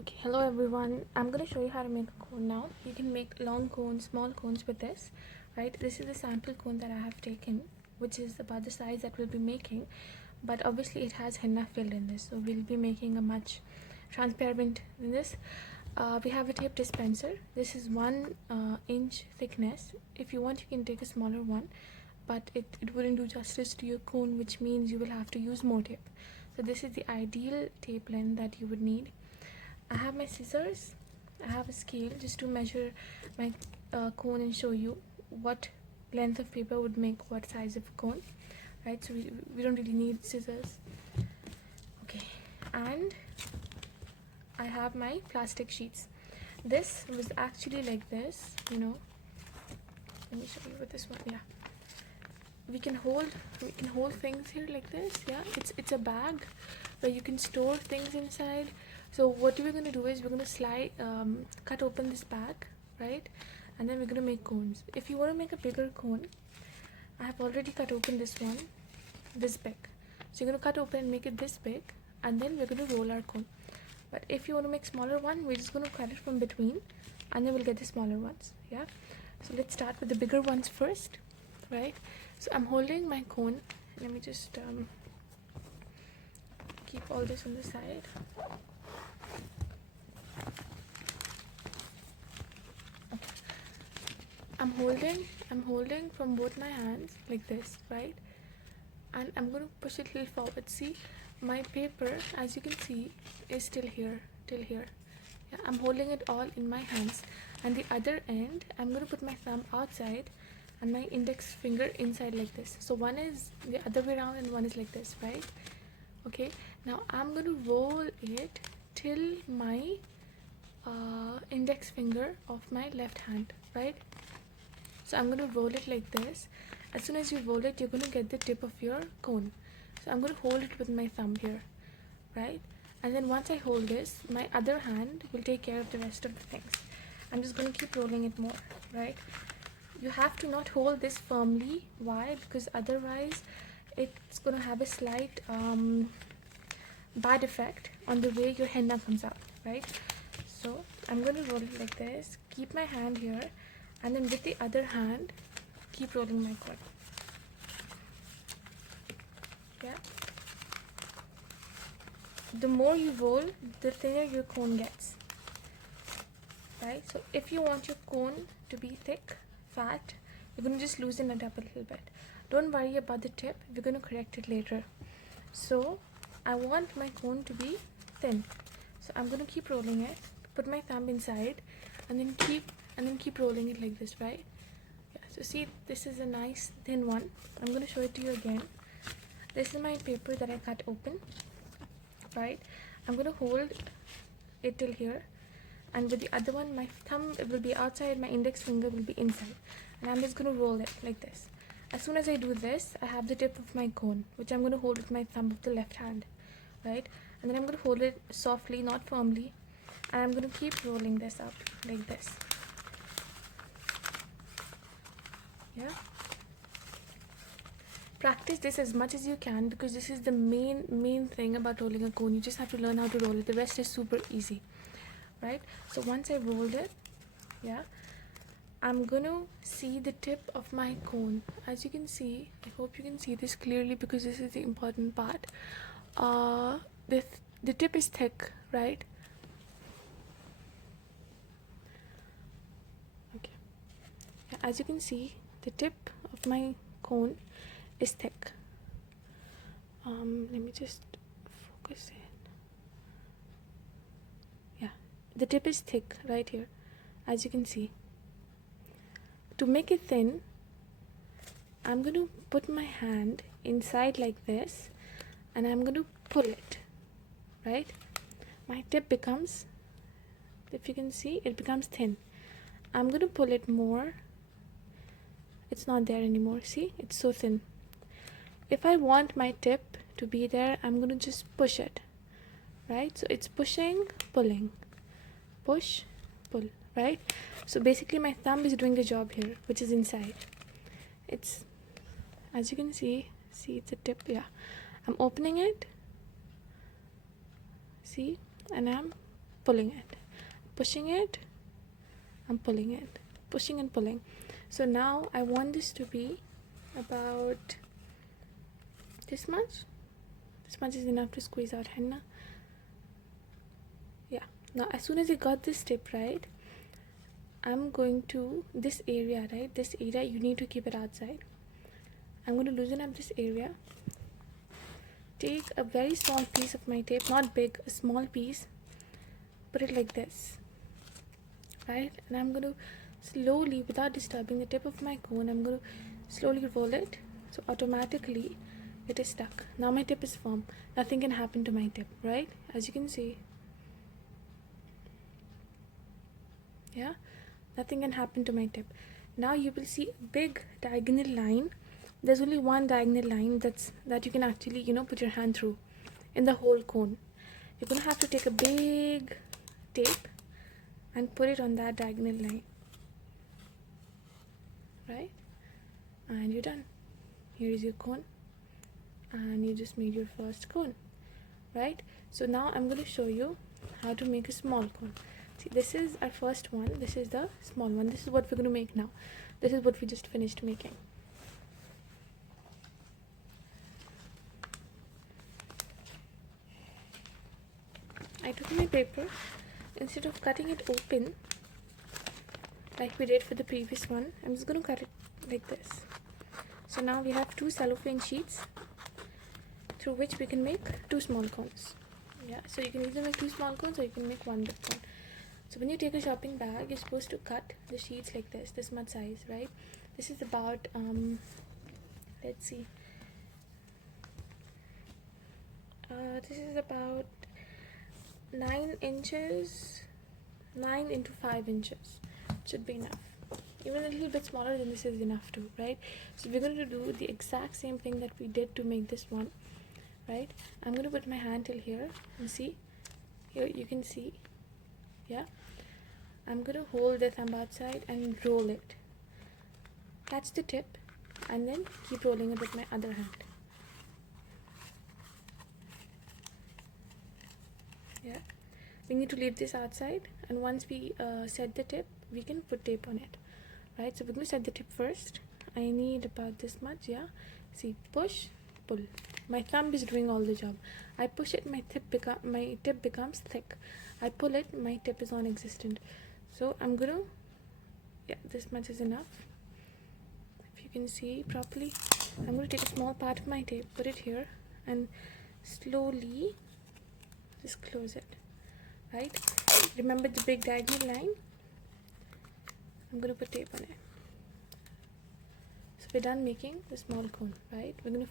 Okay, hello everyone. I'm going to show you how to make a cone now. You can make long cones, small cones with this, right? This is the sample cone that I have taken, which is about the size that we'll be making, but obviously it has henna filled in this, so we'll be making a much transparent in this. We have a tape dispenser. This is 1 inch thickness. If you want, you can take a smaller one, but it wouldn't do justice to your cone, which means you will have to use more tape. So this is the ideal tape length that you would need. I have my scissors, I have a scale just to measure my cone and show you what length of paper would make what size of cone, right? So we don't really need scissors. Okay, and I have my plastic sheets. This was actually like this, let me show you with this one. Yeah, we can hold things here like this. Yeah, it's a bag where you can store things inside. So what we're going to do is we're going to cut open this bag, right? And then we're going to make cones. If you want to make a bigger cone, I have already cut open this one, this big. So you're going to cut open and make it this big, and then we're going to roll our cone. But if you want to make smaller one, we're just going to cut it from between, and then we'll get the smaller ones. Yeah. So let's start with the bigger ones first, right? So I'm holding my cone. Let me just keep all this on the side. I'm holding from both my hands like this, right? And I'm going to push it a little forward. See, my paper, as you can see, is still here, till here. Yeah, I'm holding it all in my hands, and the other end, I'm going to put my thumb outside and my index finger inside like this. So one is the other way around and one is like this, right? Okay, now I'm going to roll it till my index finger of my left hand, right? So I'm going to roll it like this. As soon as you roll it, you're going to get the tip of your cone. So I'm going to hold it with my thumb here, right? And then once I hold this, my other hand will take care of the rest of the things. I'm just going to keep rolling it more, right? You have to not hold this firmly. Why? Because otherwise it's going to have a slight bad effect on the way your henna comes out, right? So I'm going to roll it like this, keep my hand here, and then with the other hand keep rolling my cone. Yeah, the more you roll, the thinner your cone gets, right? So if you want your cone to be thick, fat, you're going to just loosen it up a little bit. Don't worry about the tip, we're going to correct it later. So I want my cone to be thin, so I'm going to keep rolling it, put my thumb inside, and then keep rolling it like this, right? Yeah, so see, this is a nice thin one. I'm going to show it to you again. This is my paper that I cut open, right? I'm going to hold it till here, and with the other one, my thumb will be outside, my index finger will be inside, and I'm just going to roll it like this. As soon as I do this, I have the tip of my cone, which I'm going to hold with my thumb of the left hand, right? And then I'm going to hold it softly, not firmly, and I'm going to keep rolling this up like this. Yeah, practice this as much as you can, because this is the main thing about rolling a cone. You just have to learn how to roll it. The rest is super easy, right? So once I rolled it, yeah, I'm gonna see the tip of my cone. As you can see, I hope you can see this clearly, because this is the important part. The tip is thick, right? Okay, yeah, as you can see, the tip of my cone is thick. Let me just focus it. Yeah, the tip is thick right here, as you can see. To make it thin, I'm going to put my hand inside like this, and I'm going to pull it, right? My tip becomes, if you can see, it becomes thin. I'm going to pull it more. It's not there anymore. See, it's so thin. If I want my tip to be there, I'm going to just push it, right? So it's pushing, pulling, push, pull, right? So basically my thumb is doing the job here, which is inside. It's, as you can see, it's a tip. Yeah, I'm opening it, see, and I'm pulling it, pushing it, I'm pulling it, pushing and pulling. So now I want this to be about this much. This much is enough to squeeze out henna. Yeah, now as soon as you got this tip right, I'm going to this area, right? This area, you need to keep it outside. I'm going to loosen up this area. Take a very small piece of my tape, not big, a small piece. Put it like this, right? And I'm going to slowly, without disturbing the tip of my cone, I'm going to slowly roll it. So automatically, it is stuck. Now my tip is firm. Nothing can happen to my tip, right? As you can see. Yeah, nothing can happen to my tip. Now you will see a big diagonal line. There's only one diagonal line that you can actually, put your hand through in the whole cone. You're gonna have to take a big tape and put it on that diagonal line, right? And you're done. Here is your cone, and you just made your first cone, right? So now I'm going to show you how to make a small cone. See, this is our first one. This is the small one. This is what we're going to make now. This is what we just finished making. I took my paper. Instead of cutting it open like we did for the previous one, I'm just going to cut it like this. So now we have two cellophane sheets through which we can make two small cones. Yeah, so you can either make two small cones or you can make one big cone. So when you take a shopping bag, you're supposed to cut the sheets like this much size, right? This is about let's see, this is about 9 inches, 9 into 5 inches. Should be enough. Even a little bit smaller than this is enough too, right? So we're going to do the exact same thing that we did to make this one, right? I'm going to put my hand till here and see. Here you can see, yeah? I'm going to hold the thumb outside and roll it. Catch the tip and then keep rolling it with my other hand. Yeah, we need to leave this outside, and once we set the tip, we can put tape on it, right? So we're going to set the tip first. I need about this much, yeah? See, push, pull. My thumb is doing all the job. I push it, my tip becomes thick. I pull it, my tip is non-existent. So I'm going to, yeah, this much is enough. If you can see properly, I'm going to take a small part of my tape, put it here, and slowly just close it, right? Remember the big diagonal line? I'm going to put tape on it. So we're done making the small cone, right? We're going to